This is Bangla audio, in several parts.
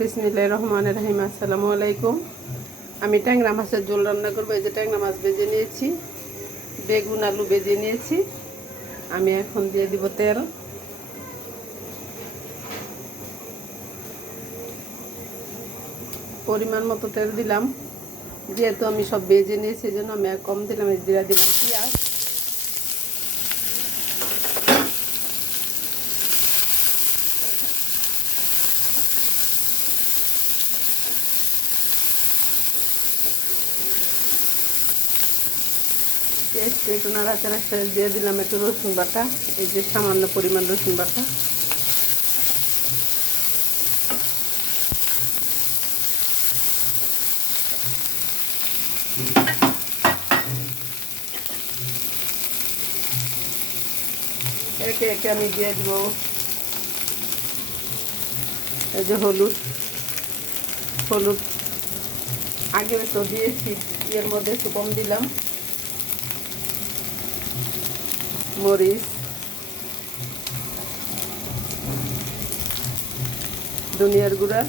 বিসমিল্লাহ রহমান রহিম, আসসালামু আলাইকুম। আমি ট্যাংরা মাছের ঝোল রান্না করব, এই যে ট্যাংরা মাছ ভেজে নিয়েছি, বেগুন আলু ভেজে নিয়েছি। আমি এখন দিয়ে দিব তেল। পরিমাণ মতো তেল দিলাম, যেহেতু আমি সব ভেজে নিয়েছি, এই জন্য আমি কম দিলাম দিয়ে দিলাম, পেঁয়াজ। পেস্ট একটু নাড়াচাড়া শেষ দিয়ে দিলাম একটু রসুন বাটা, এই যে সামান্য পরিমাণ রসুন বাটা। একে একে আমি দিয়ে দিব এই যে হলুদ হলুদ। আগে তো দিয়েছি, এর মধ্যে একটু কম দিলাম। মরিচ ধনিয়ার গুঁড়া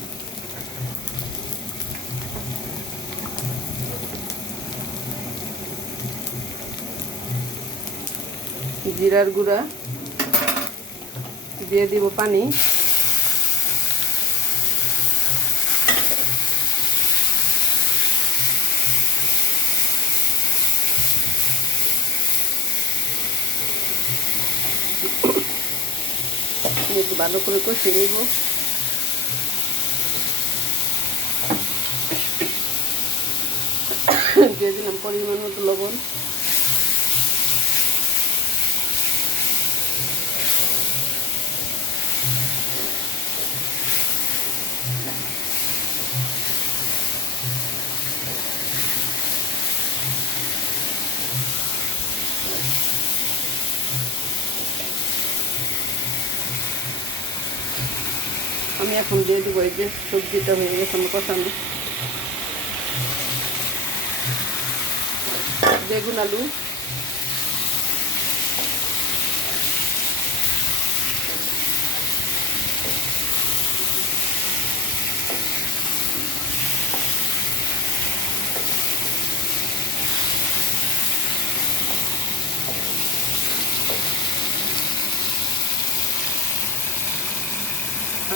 জিরার গুঁড়া দিয়ে দিব পানি। একটু ভালো করে কষিয়ে নিব। দিয়ে দিলাম পরিমাণ মতো লবণ। আমি এখন দিয়ে দেবো এই যে সবজিটা হয়ে গেছে আমার কষানো। বেগুন আলু।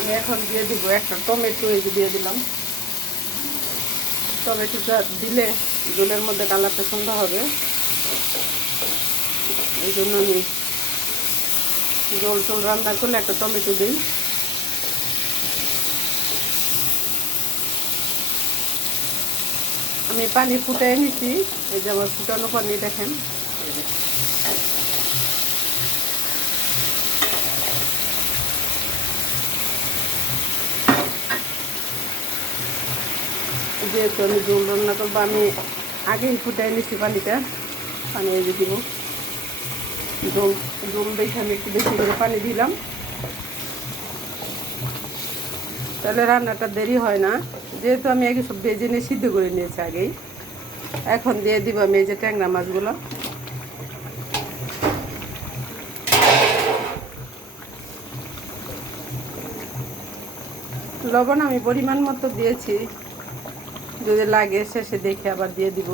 আমি এখন দিয়ে দিব একটা টমেটো, এই দিয়ে দিলাম। টমেটোটা দিলে জলের মধ্যে কালারটা সুন্দর হবে। এই জন্য আমি জল টল রান্না করলে একটা টমেটো দিই। আমি পানি ফুটাই নিছি, এই যে আমার ফুটানো পানি দেখেন। যেহেতু আমি জল রান্না করব, আমি আগেই ফুটাই নিছি পানিটা। পানি যে দিব। জল জল দেখে আমি একটু বেশি করে পানি দিলাম। তাহলে রান্নাটা দেরি হয় না। যেহেতু আমি আগে সব বেজে নিয়ে সিদ্ধ করে নিয়েছি আগেই। এখন দিয়ে দিব আমি এই যে ট্যাংরা মাছগুলো। লবণ আমি পরিমাণ মতো দিয়েছি। যদি লাগে শেষে দেখে আবার দিয়ে দিব।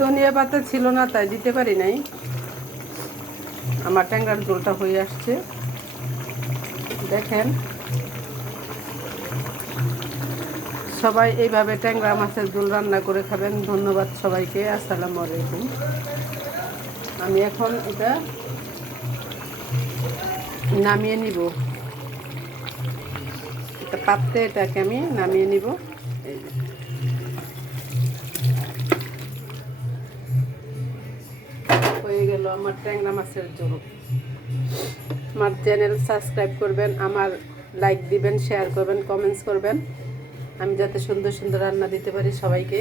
ধনিয়া পাতা ছিল না, তাই দিতে পারি নাই। আমার ট্যাংরার ঝোলটা হয়ে আসছে। দেখেন। সবাই এইভাবে ট্যাংরা মাছের ঝোল রান্না করে খাবেন। ধন্যবাদ সবাইকে। আসসালামু আলাইকুম। আমি এখন এটা নামিয়ে নিব। এটা পাত্রে এটাকে আমি নামিয়ে নিব। এই গেল আমার ট্যাংরা মাছের ঝোল আমার চ্যানেল সাবস্ক্রাইব করবেন, আমার লাইক দিবেন শেয়ার করবেন কমেন্টস করবেন। আমি যাতে সুন্দর সুন্দর রান্না দিতে পারি সবাইকে।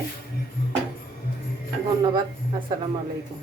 ধন্যবাদ, আসসালামু আলাইকুম।